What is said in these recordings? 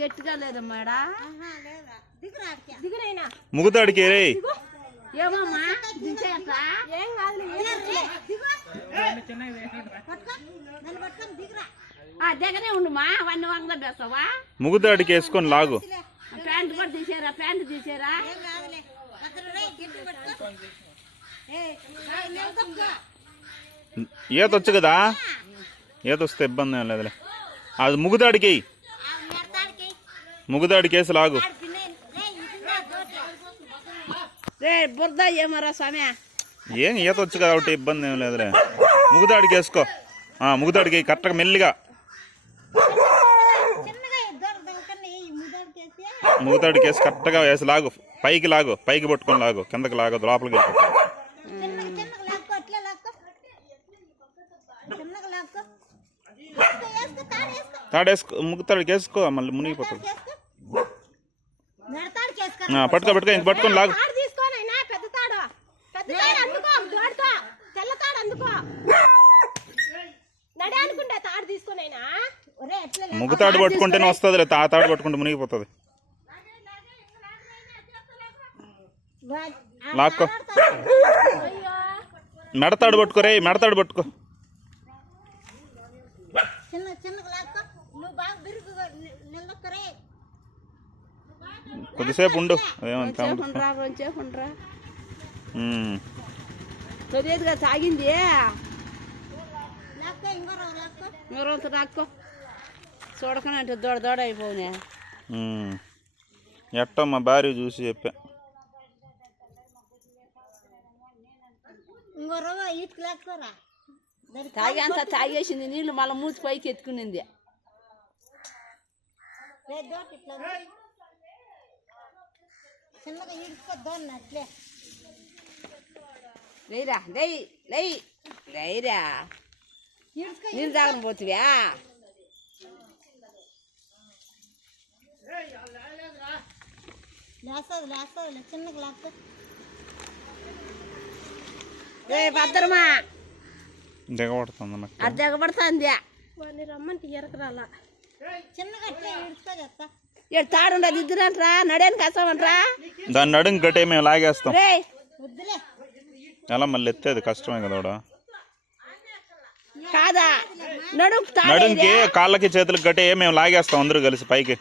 గట్టిగా లేదమ్మా ముగుతాడికి ఏమమ్మా దగ్గరే ఉండుమా అవన్నీ వంగ వేస్తావా ముగుతాడికి వేసుకొని లాగు. ప్యాంట్ కూడా తీసారా? ప్యాంట్ తీసారా? ఈత వచ్చు కదా, ఈత వస్తే ఇబ్బంది ఏం లేదులే. అది ముగుతాడికి వేసి లాగు. బురద ఏమరా స్వామి? ఏం ఈత వచ్చు కాబట్టి ఇబ్బంది ఏం లేదులే. ముగుతాడికి వేసుకో. ముగుతాడికి కరెక్ట్గా మెల్లిగా ముగుతాడికి వేసి కరెక్ట్గా వేసి లాగు. పైకి లాగు, పైకి పట్టుకొని లాగు, కిందకి లాగదు, లోపలికి వెళ్ళిపోతుంది. తాడేసుకో, ముగుతాడికి వేసుకో, మళ్ళీ మునిగిపోతుంది. పట్టుకో పట్టుకో, ఇంక పట్టుకొని లాగు. ముగుతాడు పట్టుకుంటేనే వస్తుంది, తాడు పట్టుకుంటే మునిగిపోతుంది. లాక్కో, మెడతాడు పట్టుకో రే, మెడతాడు పట్టుకో. కొద్దిసేపు ఉండు. తాగింది రాక్కో, చూడకనంటే దొడ దొడ అయిపోయినా. ఎట్టో మా భార్య చూసి చెప్పా. తాగి అంతా తాగేసింది నీళ్ళు, మళ్ళీ మూతి పైకి ఎత్తుకునింది. లేరా లేరా నీళ్ళు తాగని పోతువా? భద్రమా దిగబడుతుంది, అది దిగబడుతుంది. రమ్మంటే ఎరకరాలా తాడుండదు ఇద్దరంటరా, నడేనికి వస్తామంటరా. దాన్ని నడుం గట్టే మేము లాగేస్తాం. ఎలా మళ్ళీ ఎత్తేది కష్టమే కదా. కాదా నడుంకి కాళ్ళకి చేతులకి గట్టే మేము లాగేస్తాం అందరూ కలిసి పైకి.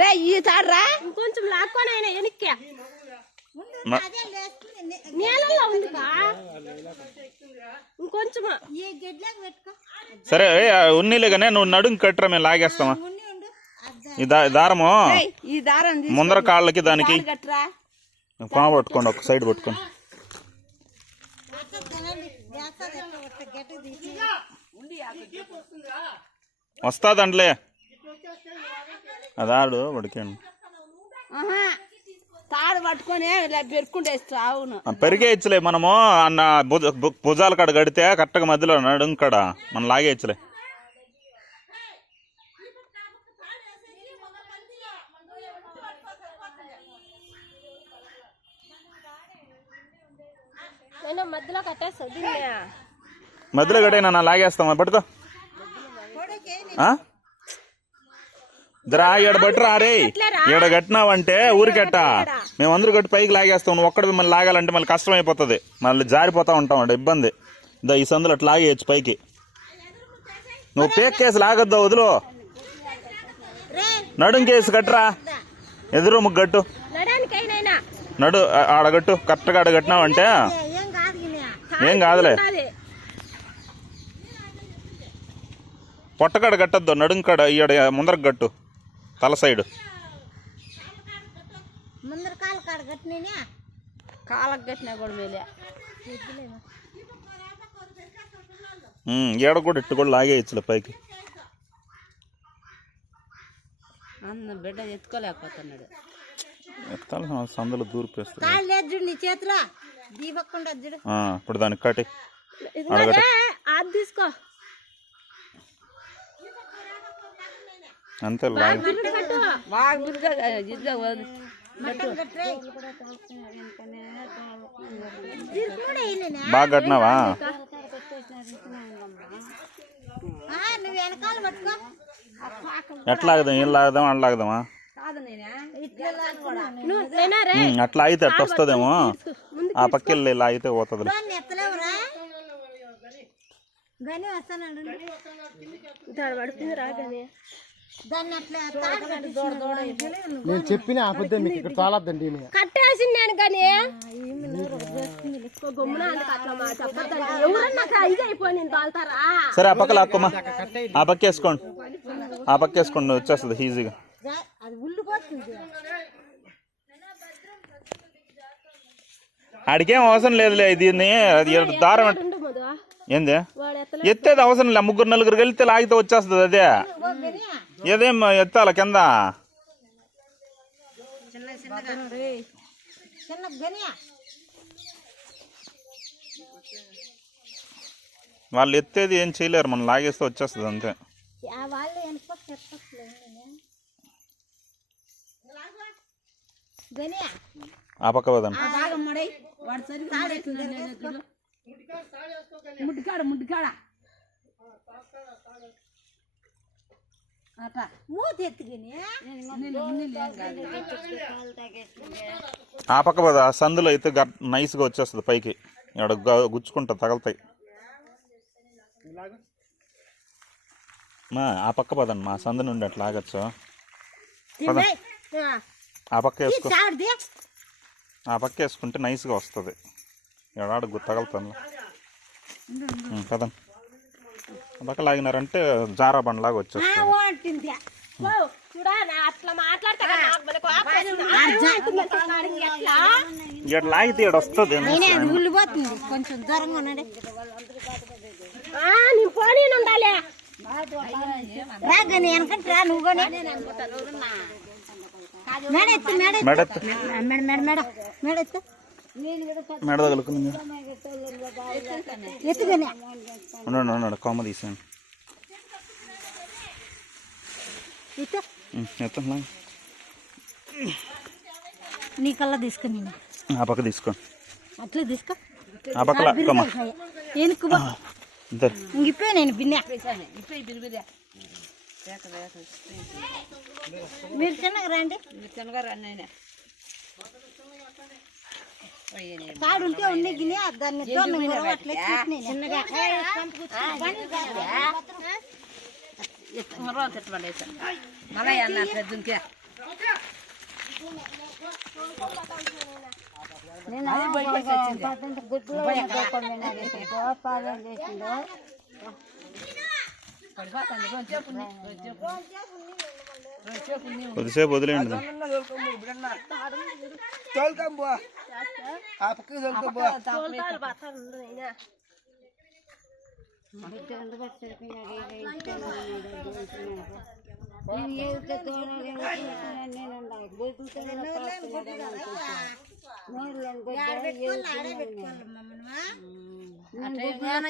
రే ఈ తాడరా కొంచెం లాక్కోనైనా వెనక్కి సరే ఉన్నీలే కానీ నువ్వు నడుం కట్టరా, మేము లాగేస్తామా. ఈ దారము ముందర కాళ్ళకి దానికి కొన పట్టుకోండి, ఒక సైడ్ పట్టుకోండి. వస్తాదంట్లే అదాడు పడికండి. తాడు పట్టుకొని పెరుక్కుంటే పెరిగేయచ్చులే. మనము అన్న భుజాల కాడ కడితే కరెక్ట్గా మధ్యలో నడుం కాడ మనం లాగేయచ్చులే. మధ్యలో కట్టేనా లాగేస్తామా, పట్టుకో. ఈడ బట్టరా రే, ఈడ కట్టినావంటే ఊరికెట్ట మేమందరూ కట్టి పైకి లాగేస్తాం. నువ్వు ఒక్కడ మిమ్మల్ని లాగాలంటే మళ్ళీ కష్టం అయిపోతుంది, మళ్ళీ జారిపోతా ఉంటాం అంటే ఇబ్బంది. ఈ సందులో అట్లా లాగేయచ్చు పైకి. నువ్వు పేక్కేసి లాగొద్దా, వదులు. నడుంకేసి కట్టరా, ఎదురు ముగ్గు గట్టు, నడు ఆడగట్టు. కరెక్ట్గా ఆడ కట్టినావంటే ఏం కాదులే. పొట్టకాడ కట్టద్దు, నడుంకాడ ఈడ ముందరకు గట్టు, తల సైడు. ఈడ కూడా ఇట్టు కూడా లాగేయచ్చులే పైకి. బిడ్డ ఎత్తుకోలేకపోతున్నాడు, ఎత్తాలి సందులో దూరిపేస్తుంది. ఇప్పుడు దానికి కట్టి తీసుకో అంతే. బాగా కట్టినావా? నువ్వు వెనకాల పట్టుకో, ఎట్లా ఆగుదాం? ఏం లాగదాం? అట్లా లాగదామా? అట్లా అయితే అట్ట వస్తుందేమో. ఆ పక్క వెళ్ళి ఇలా అయితే పోతుంది. నేను చెప్పిన అబద్ధం మీకు ఇక్కడ చాలద్దండి. కట్టేసింది కానీ సరే ఆ పక్క లాక్కోమా. ఆ పక్క వేసుకోండి. ఆ పక్క వేసుకోండి, వచ్చేస్తుంది ఈజీగా. ఆడికేం అవసరం లేదులే. దీన్ని అది దారం ఏంది ఎత్తేది అవసరం లే. 3-4 వెళ్తే లాగితే వచ్చేస్తుంది. అదే ఏదేం ఎత్తాల కింద. వాళ్ళు ఎత్తేది ఏం చేయలేరు, మనం లాగేస్తే వచ్చేస్తుంది అంతే. ఆ పక్క పోదాం. ఆ పక్క పోదా. ఆ సందులో అయితే నైస్గా వచ్చేస్తుంది పైకి. ఇక్కడ గుచ్చుకుంటా తగలుతాయి. ఆ పక్క పదండి. మా సందు నుండి అట్లా ఆగచ్చు. ఆ పక్క వేసుకో. ఆ పక్క వేసుకుంటే నైస్గా వస్తుంది. ఎడాడ తగలుతాను కదండి. ఆ పక్క లాగినారంటే జారా బండ్లాగా వచ్చేస్తుంది. ఇక్కడ లాగితే ఇక్కడ వస్తుంది. కొంచెం దూరంగా ఉన్నాడే ఉండాలి. మెడ తగులుకుంది. ఉన్నాడు కొమ్మ తీసాను. నీ కల్లా తీసుకుని ఆ పక్క తీసుకో. అట్లా తీసుకో. ఆ పక్క లాక్కమ్మా. ఇంగిపోయి నేను బిన్నె మీరు చిన్నగా రండి. తాడుంటే ఉండి గిని దాన్ని చిన్నగా కొద్దిసేపు వదిలేండి.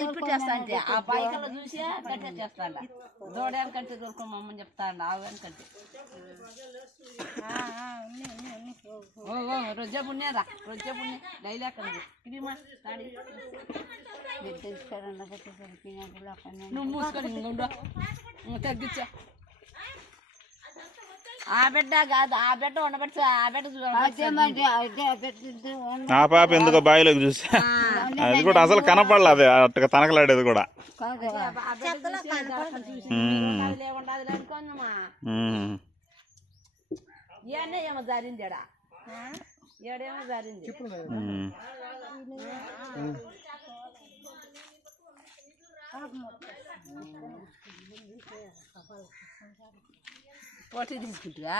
ఇప్పుడు చేస్తా అంటే ఆ బాయికల్లో చూసి గట్టిగా చేస్తాండ. దూడేనికంటే దొరకమని చెప్తాండ. ఆవుగానికంటే రోజేపు ఉన్నేరా. రోజేపు ఉన్నాయి డైలీ అక్కడ క్రీమా తాడి నువ్వు మూసుకొని ఇంకొండు తగ్గించా. ఆ బిడ్డ కాదు, ఆ బిడ్డ ఉండబెట్టి ఆ బిడ్డ ఆ పాప ఎందుకో బావిలోకి చూసా. అది కూడా అసలు కనపడలే. అదే అట్టుగా తనకలాడేది కూడా. అనుకోమా ఇవన్నీ ఏమో జారింది. ఏడేమో జారింది. పోటీ తీసుకుంటా